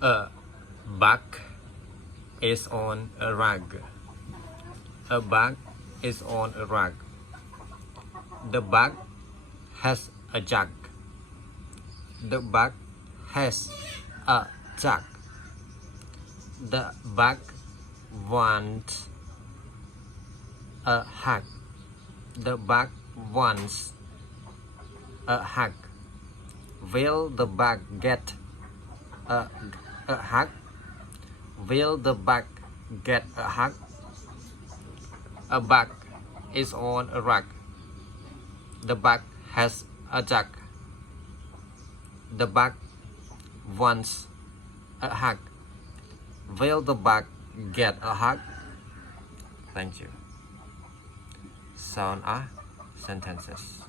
A bug is on a rug. A bug is on a rug. The bug has a jug. The bug has a jug. The bug wants a hug. The bug wants a hug. Will the bug get a hug? Will the bug get a hug? A bug is on a rug. The bug has a jug. The bug wants a hug. Will the bug get a hug? Thank you. Sound sentences.